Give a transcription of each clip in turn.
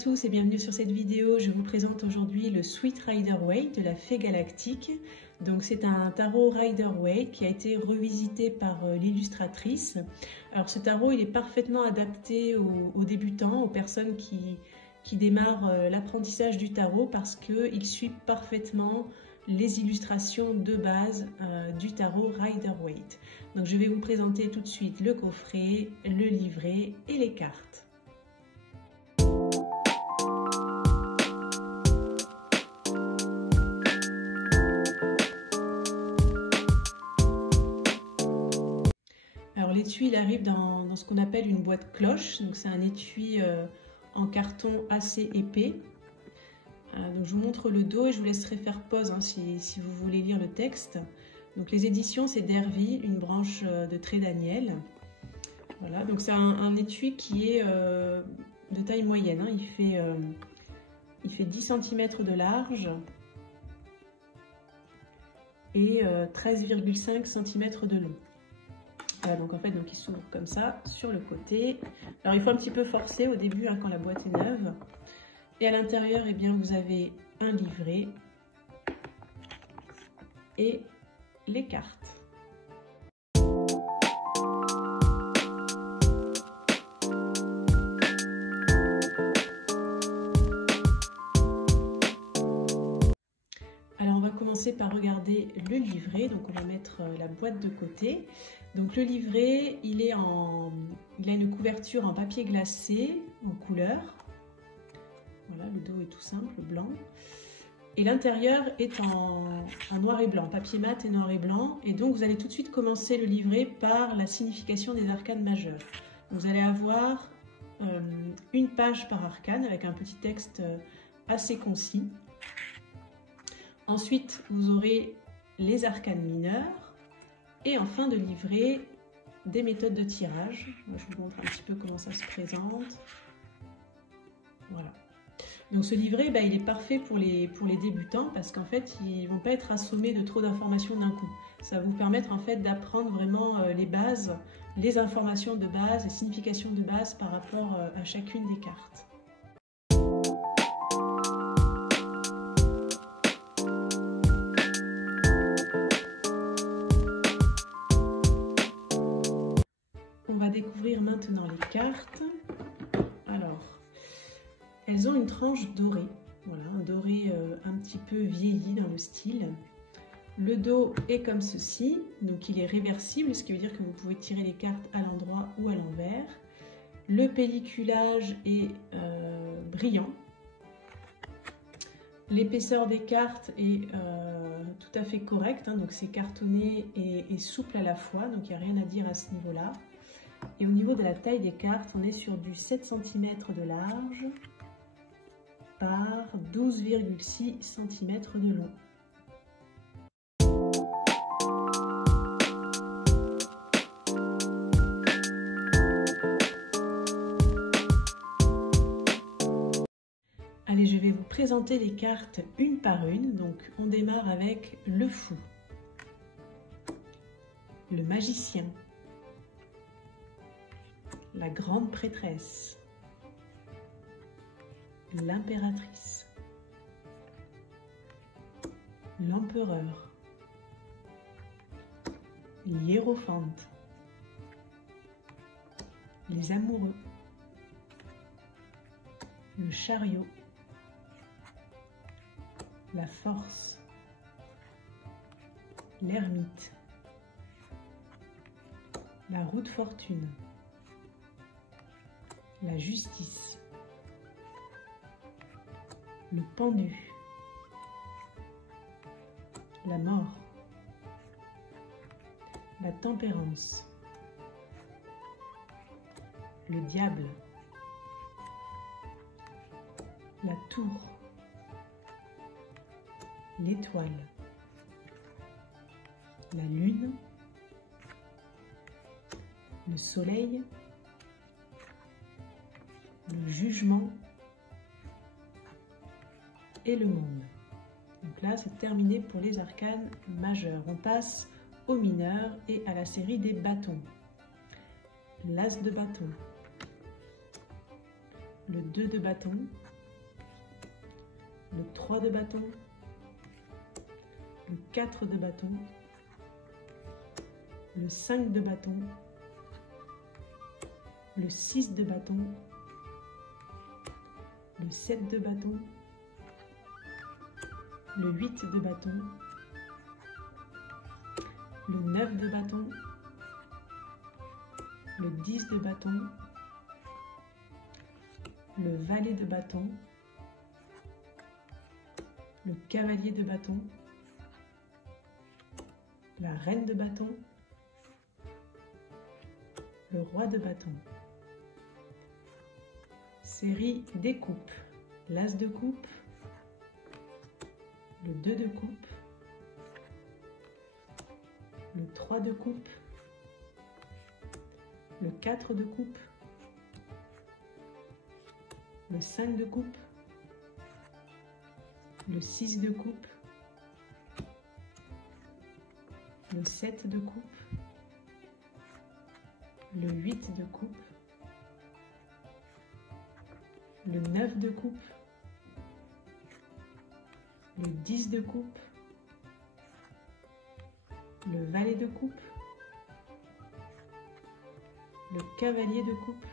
tous et bienvenue sur cette vidéo. Je vous présente aujourd'hui le Sweet Rider-Waite de la Fée Galactique. Donc c'est un tarot Rider-Waite qui a été revisité par l'illustratrice. Alors ce tarot il est parfaitement adapté aux débutants, aux personnes qui démarrent l'apprentissage du tarot parce qu'il suit parfaitement les illustrations de base du tarot Rider-Waite. Donc je vais vous présenter tout de suite le coffret, le livret et les cartes. Alors l'étui il arrive dans ce qu'on appelle une boîte cloche, donc c'est un étui en carton assez épais. Donc je vous montre le dos et je vous laisserai faire pause si vous voulez lire le texte. Donc les éditions c'est Derville, une branche de Trait Daniel. Voilà, donc c'est un étui qui est de taille moyenne, hein. Il fait 10 cm de large et 13,5 cm de long. Voilà, donc en fait il s'ouvre comme ça sur le côté. Alors il faut un petit peu forcer au début hein, quand la boîte est neuve. Et à l'intérieur, eh bien, vous avez un livret et les cartes. Alors on va commencer par regarder le livret. Donc on va mettre la boîte de côté. Donc le livret, il a une couverture en papier glacé en couleur. Voilà, le dos est tout simple, blanc. Et l'intérieur est en noir et blanc, papier mat et noir et blanc. Et donc vous allez tout de suite commencer le livret par la signification des arcanes majeures. Vous allez avoir une page par arcane avec un petit texte assez concis. Ensuite, vous aurez les arcanes mineurs. Et en fin de livret, des méthodes de tirage. Moi, je vous montre un petit peu comment ça se présente. Voilà. Donc ce livret, il est parfait pour les débutants parce qu'en fait, ils ne vont pas être assommés de trop d'informations d'un coup. Ça va vous permettre en fait d'apprendre vraiment les bases, les informations de base, les significations de base par rapport à chacune des cartes. On va découvrir maintenant les cartes. Alors, elles ont une tranche dorée, voilà, un doré un petit peu vieilli dans le style. Le dos est comme ceci, donc il est réversible, ce qui veut dire que vous pouvez tirer les cartes à l'endroit ou à l'envers. Le pelliculage est brillant. L'épaisseur des cartes est tout à fait correcte, hein, donc c'est cartonné et souple à la fois, donc il n'y a rien à dire à ce niveau-là. Et au niveau de la taille des cartes, on est sur du 7 cm de large par 12,6 cm de long. Allez, je vais vous présenter les cartes une par une. Donc, on démarre avec le fou, le magicien, la grande prêtresse, l'impératrice, l'empereur, l'hiérophante, les amoureux, le chariot, la force, l'ermite, la roue de fortune, la justice, le pendu, la mort, la tempérance, le diable, la tour, l'étoile, la lune, le soleil, le jugement et le monde. Donc là, c'est terminé pour les arcanes majeures. On passe aux mineurs et à la série des bâtons. L'as de bâton, le 2 de bâton, le 3 de bâton, le 4 de bâton, le 5 de bâton, le 6 de bâton, le 7 de bâton, le 8 de bâton, le 9 de bâton, le 10 de bâton, le valet de bâton, le cavalier de bâton, la reine de bâton, le roi de bâton. Série des coupes, l'as de coupe, le 2 de coupe, le 3 de coupe, le 4 de coupe, le 5 de coupe, le 6 de coupe, le 7 de coupe, le 8 de coupe, le 9 de coupe, le 10 de coupe, le valet de coupe, le cavalier de coupe,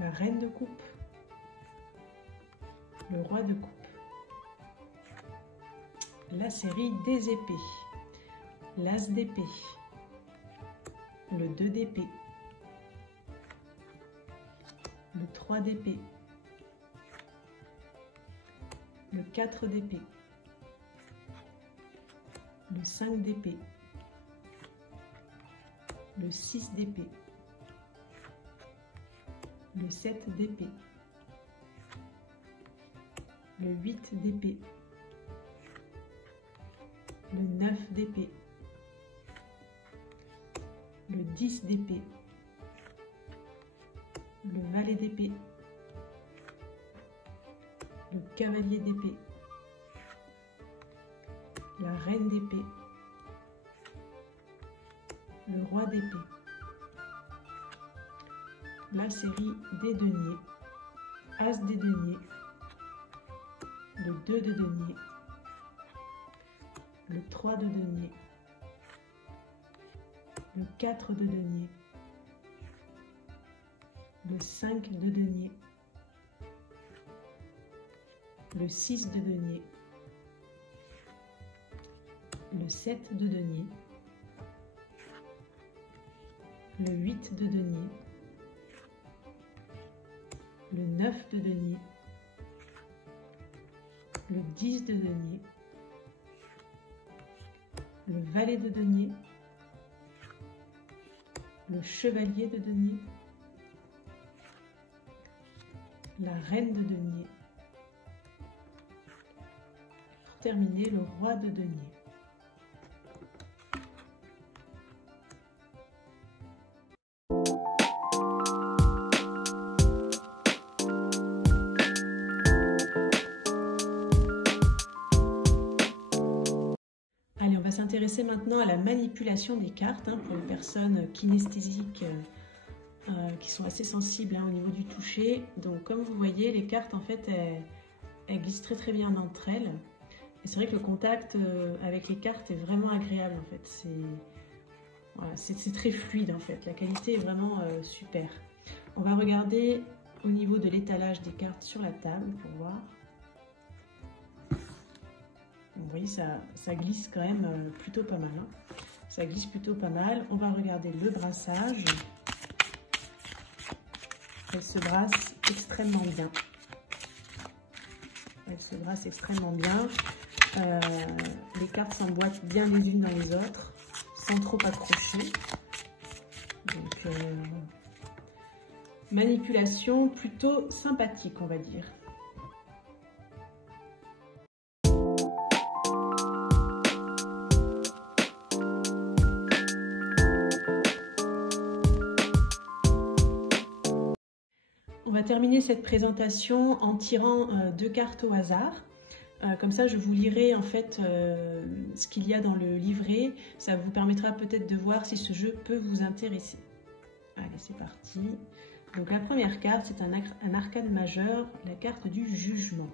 la reine de coupe, le roi de coupe. La série des épées, l'as d'épée, le 2 d'épée, le 3 d'épée, le 4 d'épée, le 5 d'épée, le 6 d'épée, le 7 d'épée, le 8 d'épée, le 9 d'épée, le 10 d'épée, le valet d'épée, le cavalier d'épée, la reine d'épée, le roi d'épée. La série des deniers, as des deniers, le 2 de denier, le 3 de denier, le 4 de denier, le 5 de denier, le 6 de denier, le 7 de denier, le 8 de denier, le 9 de denier, le 10 de denier, le valet de denier, le chevalier de denier, la reine de denier, pour terminer le roi de denier. Allez, on va s'intéresser maintenant à la manipulation des cartes pour les personnes kinesthésiques qui sont assez sensibles au niveau du toucher. Donc comme vous voyez, les cartes en fait elles glissent très bien entre elles. Et c'est vrai que le contact avec les cartes est vraiment agréable en fait. C'est très fluide en fait. La qualité est vraiment super. On va regarder au niveau de l'étalage des cartes sur la table pour voir. Vous voyez, ça glisse quand même plutôt pas mal. Ça glisse plutôt pas mal. On va regarder le brassage. Elle se brasse extrêmement bien. Elle se brasse extrêmement bien. Les cartes s'emboîtent bien les unes dans les autres, sans trop accrocher. Donc, manipulation plutôt sympathique, on va dire. On va terminer cette présentation en tirant 2 cartes au hasard. Comme ça, je vous lirai en fait ce qu'il y a dans le livret. Ça vous permettra peut-être de voir si ce jeu peut vous intéresser. Allez, c'est parti. Donc la première carte, c'est un arcane majeur, la carte du jugement.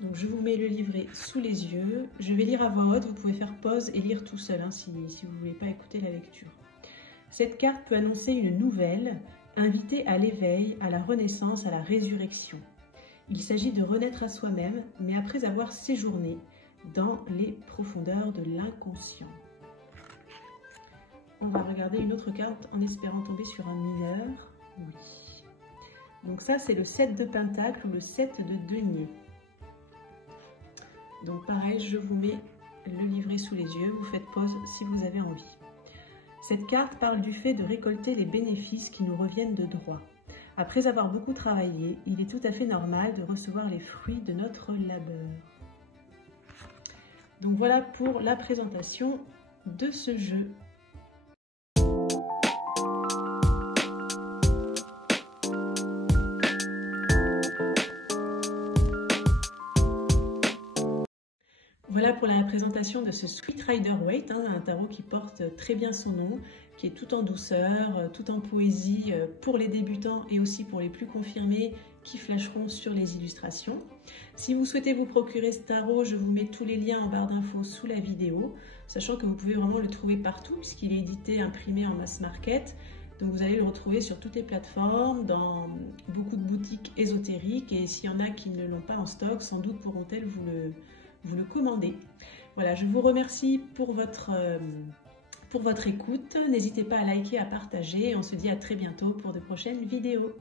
Donc je vous mets le livret sous les yeux. Je vais lire à voix haute, vous pouvez faire pause et lire tout seul si vous ne voulez pas écouter la lecture. Cette carte peut annoncer une nouvelle, inviter à l'éveil, à la renaissance, à la résurrection. Il s'agit de renaître à soi-même, mais après avoir séjourné dans les profondeurs de l'inconscient. On va regarder une autre carte en espérant tomber sur un mineur. Oui. Donc ça, c'est le 7 de Pentacle ou le 7 de denier. Donc pareil, je vous mets le livret sous les yeux, vous faites pause si vous avez envie. Cette carte parle du fait de récolter les bénéfices qui nous reviennent de droit. Après avoir beaucoup travaillé, il est tout à fait normal de recevoir les fruits de notre labeur. Donc voilà pour la présentation de ce jeu. Voilà pour la présentation de ce Sweet Rider-Waite, un tarot qui porte très bien son nom, qui est tout en douceur, tout en poésie pour les débutants et aussi pour les plus confirmés qui flasheront sur les illustrations. Si vous souhaitez vous procurer ce tarot, je vous mets tous les liens en barre d'infos sous la vidéo, sachant que vous pouvez vraiment le trouver partout puisqu'il est édité, imprimé en mass market. Donc vous allez le retrouver sur toutes les plateformes, dans beaucoup de boutiques ésotériques, et s'il y en a qui ne l'ont pas en stock, sans doute pourront-elles vous le commander. Voilà, je vous remercie pour votre écoute. N'hésitez pas à liker, à partager. On se dit à très bientôt pour de prochaines vidéos.